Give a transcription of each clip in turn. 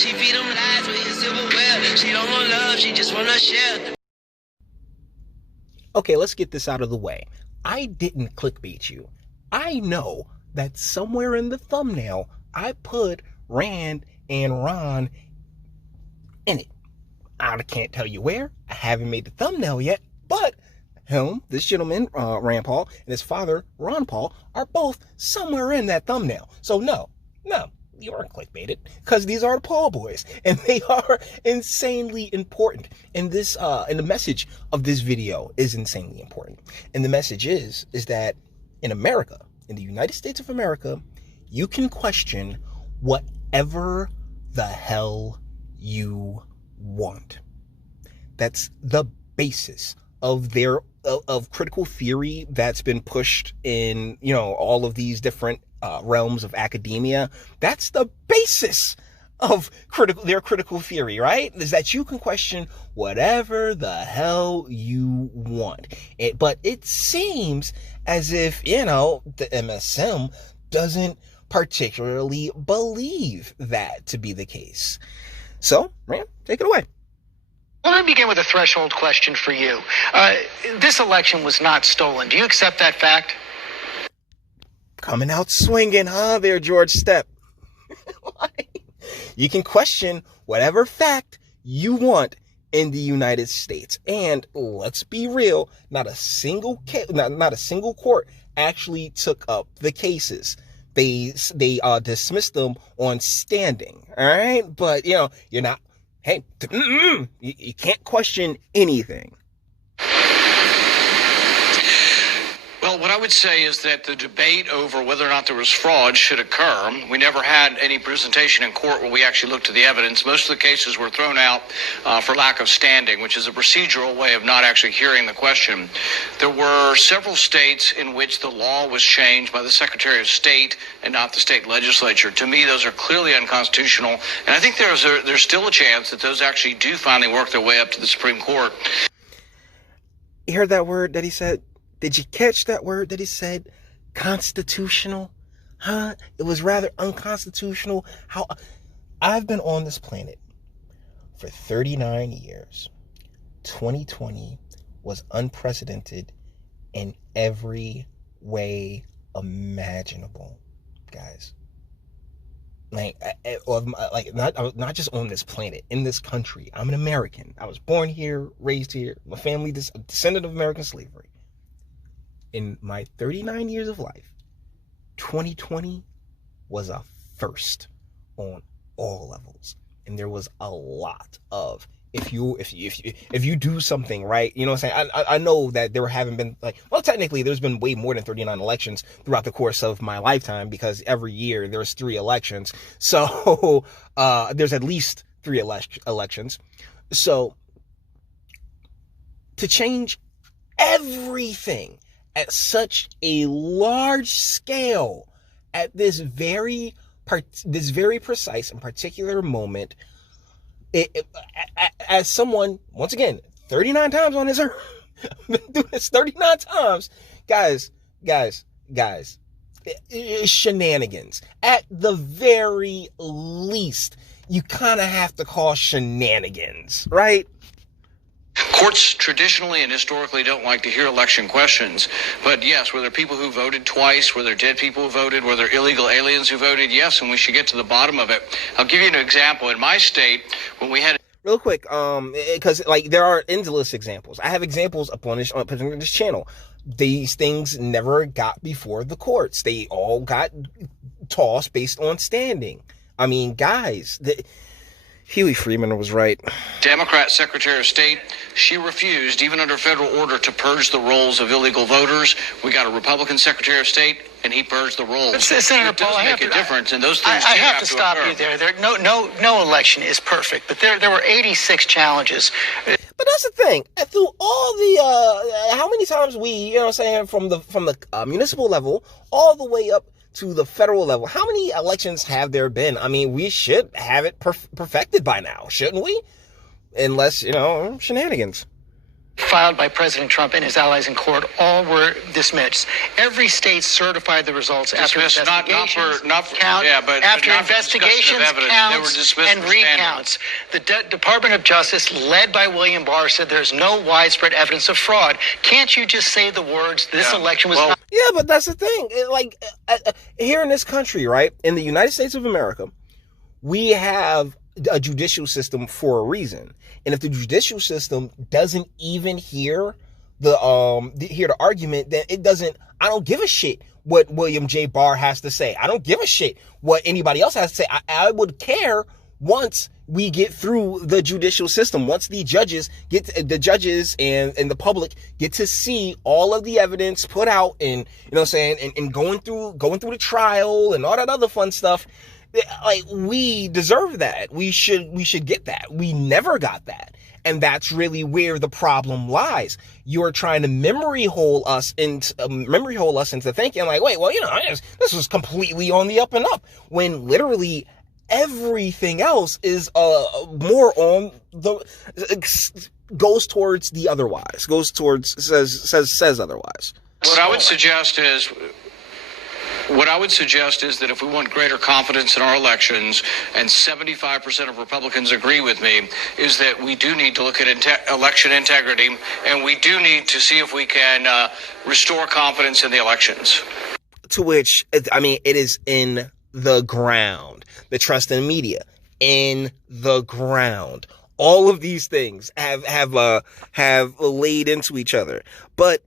She feed them lies with your silverware. She don't want love, she just wanna share. Okay, let's get this out of the way. I didn't clickbait you. I know that somewhere in the thumbnail, I put Rand and Ron in it. I can't tell you where. I haven't made the thumbnail yet, but this gentleman, Rand Paul, and his father, Ron Paul, are both somewhere in that thumbnail. So no, you aren't clickbaited, because these are the Paul boys, and they are insanely important. And this, and the message of this video is insanely important. And the message is that in America, in the United States of America, you can question whatever the hell you want. That's the basis of their of critical theory that's been pushed in, all of these different realms of academia. That's the basis of their critical theory, right? Is that you can question whatever the hell you want. But it seems as if, the MSM doesn't particularly believe that to be the case. So, Rand, take it away. Well, let me begin with a threshold question for you. This election was not stolen. Do you accept that fact? Coming out swinging, huh, there, George Stepp? You can question whatever fact you want in the United States. And let's be real, not a single court actually took up the cases. They dismissed them on standing. All right. But, you're not. Hey, you can't question anything. Well, what I would say is that the debate over whether or not there was fraud should occur. We never had any presentation in court where we actually looked at the evidence. Most of the cases were thrown out for lack of standing, which is a procedural way of not actually hearing the question. There were several states in which the law was changed by the Secretary of State and not the state legislature. To me, those are clearly unconstitutional, and I think there's still a chance that those actually do finally work their way up to the Supreme Court. You heard that word that he said? Did you catch that word that he said? Constitutional? Huh? It was rather unconstitutional. How I've been on this planet for 39 years. 2020 was unprecedented in every way imaginable, guys. Not just on this planet, in this country. I'm an American. I was born here, raised here. My family, descendant of American slavery. In my 39 years of life, 2020 was a first on all levels. And there was a lot of, if you do something right, you know what I'm saying? I know that there haven't been technically there's been way more than 39 elections throughout the course of my lifetime, because every year there's 3 elections. So there's at least 3 elections. So to change everything at such a large scale at this very precise and particular moment, as someone, once again, 39 times on this earth, been doing this 39 times, guys, shenanigans. At the very least, you kind of have to call shenanigans, right? Courts traditionally and historically don't like to hear election questions. But yes, were there people who voted twice? Were there dead people who voted? Were there illegal aliens who voted? Yes, and we should get to the bottom of it. I'll give you an example. In my state, when we had... Real quick, because there are endless examples. I have examples up on this channel. These things never got before the courts. They all got tossed based on standing. I mean, guys... Huey Freeman was right. Democrat Secretary of State, she refused, even under federal order, to purge the rolls of illegal voters. We got a Republican Secretary of State, and he purged the rolls. Senator Paul, I make a difference, and those things I have to stop you there. No election is perfect, but there were 86 challenges. But that's the thing. Through all the how many times we, from the municipal level all the way up to the federal level, how many elections have there been? I mean, we should have it perfected by now, shouldn't we? Unless, shenanigans. filed by President Trump and his allies in court all were dismissed. Every state certified the results after investigations, after investigations, counts, and recounts. The Department of Justice, led by William Barr, said there's no widespread evidence of fraud. Can't you just say the words, this election was not... Yeah, but that's the thing. Here in this country, right, in the United States of America, we have a judicial system for a reason. And if the judicial system doesn't even hear the argument, then it doesn't, I don't give a shit what William J. Barr has to say. I don't give a shit what anybody else has to say. I would care once we get through the judicial system, once the judges and the public get to see all of the evidence put out and, and going through the trial and all that other fun stuff. Like, we deserve that. We should get that. We never got that. And that's really where the problem lies. You're trying to memory hole us into thinking like, wait, well, this was completely on the up and up, when literally everything else is more on the goes towards the otherwise, says otherwise. What I would suggest is that if we want greater confidence in our elections, and 75% of Republicans agree with me, is that we do need to look at election integrity, and we do need to see if we can restore confidence in the elections. To which, it is in the ground. The trust in media, in the ground. All of these things have laid into each other. But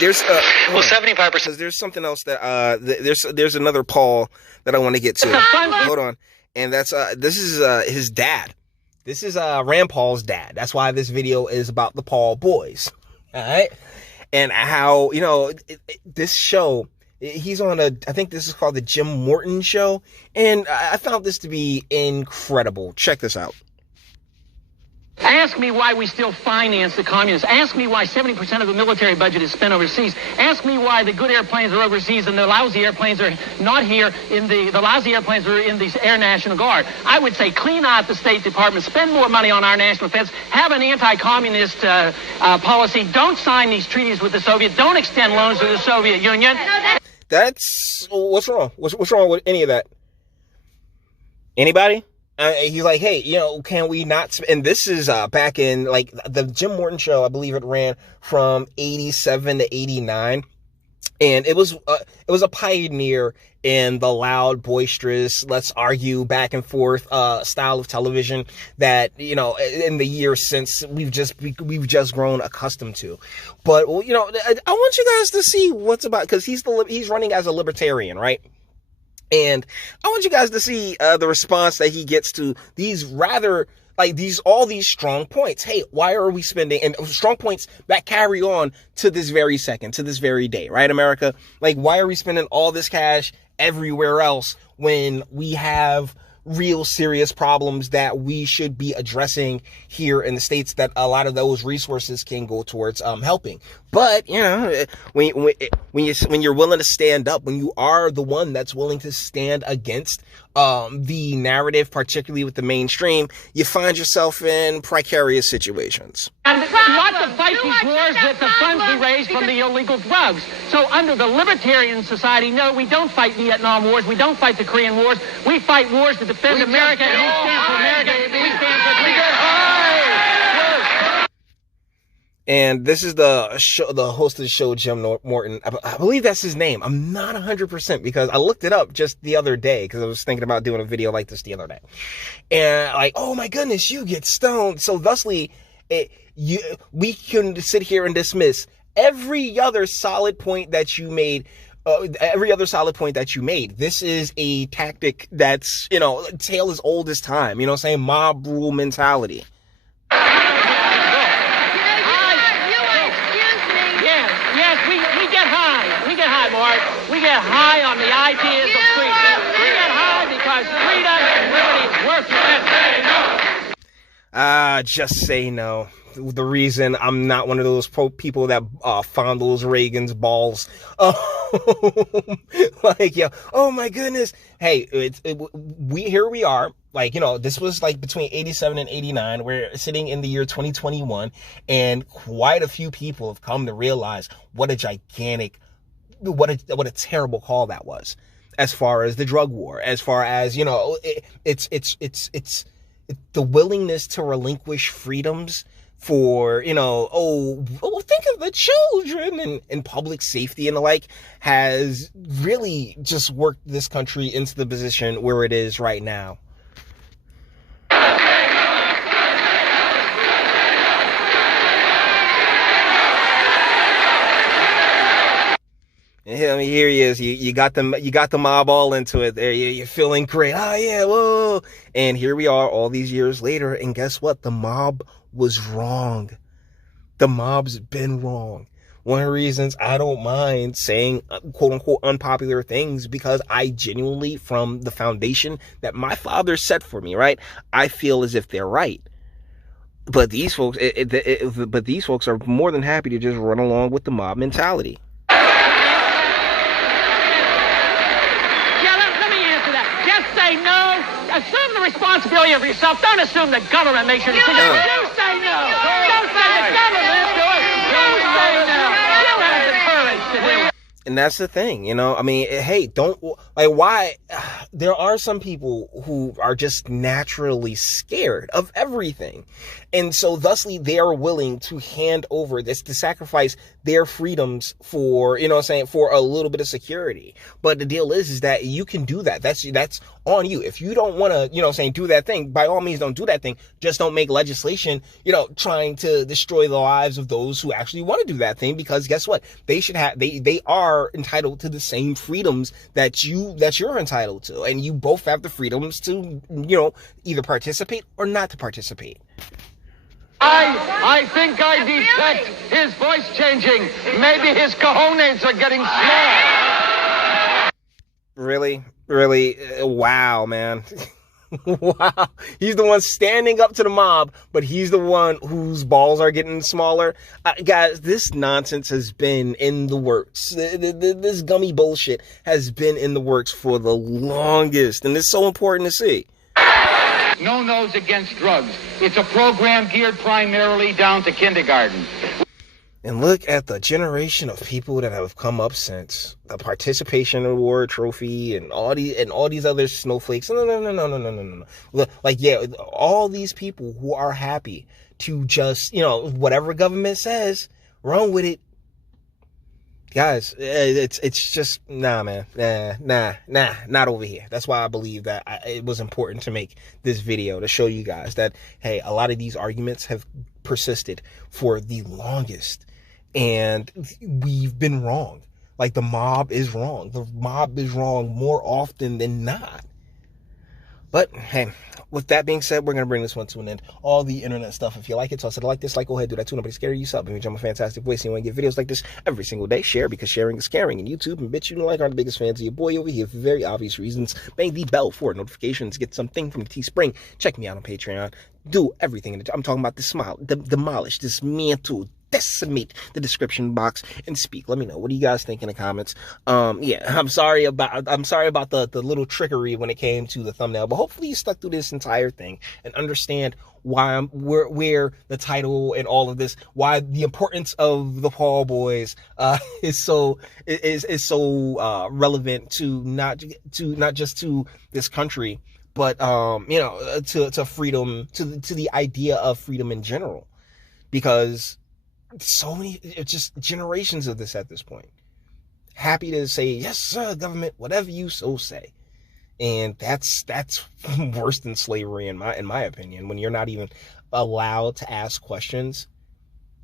there's 75%. There's something else that there's another Paul that I want to get to. Hold on, and that's this is his dad. This is Rand Paul's dad. That's why this video is about the Paul boys. All right, and how this show. He's on I think this is called the Jim Morton Show, and I found this to be incredible. Check this out. Ask me why we still finance the communists. Ask me why 70% of the military budget is spent overseas. Ask me why the good airplanes are overseas and the lousy airplanes are not here. The lousy airplanes are in the Air National Guard. I would say clean out the State Department, spend more money on our national defense, have an anti-communist policy. Don't sign these treaties with the Soviets. Don't extend loans to the Soviet Union. That's what's wrong. What's wrong with any of that? Anybody? He's like, hey, can we not? And this is back in like the Jim Morton Show. I believe it ran from 87 to 89, and it was a pioneer in the loud, boisterous, let's argue back and forth style of television that in the years since we've just grown accustomed to. But I want you guys to see what's about, because he's running as a libertarian, right? And I want you guys to see the response that he gets to these all these strong points. Hey, why are we spending, and strong points that carry on to this very second, to this very day, right, America? Like, why are we spending all this cash everywhere else when we have real serious problems that we should be addressing here in the States, that a lot of those resources can go towards helping? But when you're willing to stand up, when you are the one that's willing to stand against the narrative, particularly with the mainstream, you find yourself in precarious situations. And we want to fight these wars with the funds we raise from the illegal drugs. So under the libertarian society, no, we don't fight Vietnam wars. We don't fight the Korean wars. We fight wars to defend America, and we stand for America. We stand for freedom. And this is the host of the show, Jim Morton. I believe that's his name. I'm not 100% because I looked it up just the other day because I was thinking about doing a video like this the other day. And like, oh my goodness, you get stoned. So thusly, we can sit here and dismiss every other solid point that you made. This is a tactic that's, tale as old as time. You know what I'm saying? Mob rule mentality. We get high, Mark. We get high on the ideas of freedom. We get high because freedom and liberty is worth it. Just say no. The reason I'm not one of those people that fondles Reagan's balls. Like, oh my goodness. Hey, here we are Like, you know, this was like between 87 and 89. We're sitting in the year 2021, and quite a few people have come to realize what a terrible call that was, as far as the drug war, as far as, you know, it's the willingness to relinquish freedoms for, you know, think of the children and public safety and the like, has really just worked this country into the position where it is right now. I mean, here he is. You got the mob all into it there. You're feeling great. Oh yeah, whoa. And here we are all these years later, and guess what? The mob was wrong. The mob's been wrong. One of the reasons I don't mind saying quote unquote unpopular things, because I genuinely, from the foundation that my father set for me, right, I feel as if they're right. But these folks, these folks are more than happy to just run along with the mob mentality. Assume the responsibility of yourself. Don't assume the government makes your decisions. You say no. Don't say the government do it. You say no. You have the courage to do it. And that's the thing, you know, I mean, hey, don't, like, why, there are some people who are just naturally scared of everything. And so thusly, they are willing to hand over this, to sacrifice their freedoms for, you know what I'm saying, for a little bit of security. But the deal is that you can do that. That's on you. If you don't want to, you know what I'm saying, do that thing, by all means, don't do that thing. Just don't make legislation, you know, trying to destroy the lives of those who actually want to do that thing, because guess what? They should have, they are entitled to the same freedoms that you're entitled to. And you both have the freedoms to, you know, either participate or not to participate. I think I detect his voice changing. Maybe his cojones are getting small. Really? Wow, man. Wow. He's the one standing up to the mob, but he's the one whose balls are getting smaller. Guys, this nonsense has been in the works. This gummy bullshit has been in the works for the longest, and it's so important to see. No-nos against drugs. It's a program geared primarily down to kindergarten. And look at the generation of people that have come up since. The participation award trophy and all these other snowflakes. No. Look, like, yeah, all these people who are happy to just, you know, whatever government says, run with it. Guys, it's just, nah, man. Nah, not over here. That's why I believe that it was important to make this video, to show you guys that, hey, a lot of these arguments have persisted for the longest, and we've been wrong. Like, the mob is wrong. The mob is wrong more often than not. But, hey, with that being said, we're going to bring this one to an end. All the internet stuff, if you like it, toss it a like, dislike, go ahead, do that too. Nobody's scared of you. Sub, if I'm a fantastic voice and you want to get videos like this every single day, share, because sharing is caring. And YouTube and Bitchute and like are the biggest fans of your boy over here for very obvious reasons. Bang the bell for notifications. Get something from the Teespring. Check me out on Patreon. Do everything. I'm talking about demolish, dismantle, decimate the description box and speak. Let me know. What do you guys think in the comments? Yeah, I'm sorry about the little trickery when it came to the thumbnail, but hopefully you stuck through this entire thing and understand why where the title and all of this, why the importance of the Paul boys is so relevant to not just to this country, but you know, to freedom, to the idea of freedom in general, because so many, it's just generations of this at this point. Happy to say, yes, sir, government, whatever you so say. And that's worse than slavery in my opinion, when you're not even allowed to ask questions.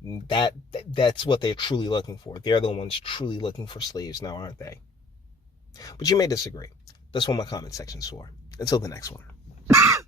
That's what they're truly looking for. They're the ones truly looking for slaves now, aren't they? But you may disagree. That's what my comment section's for. Until the next one.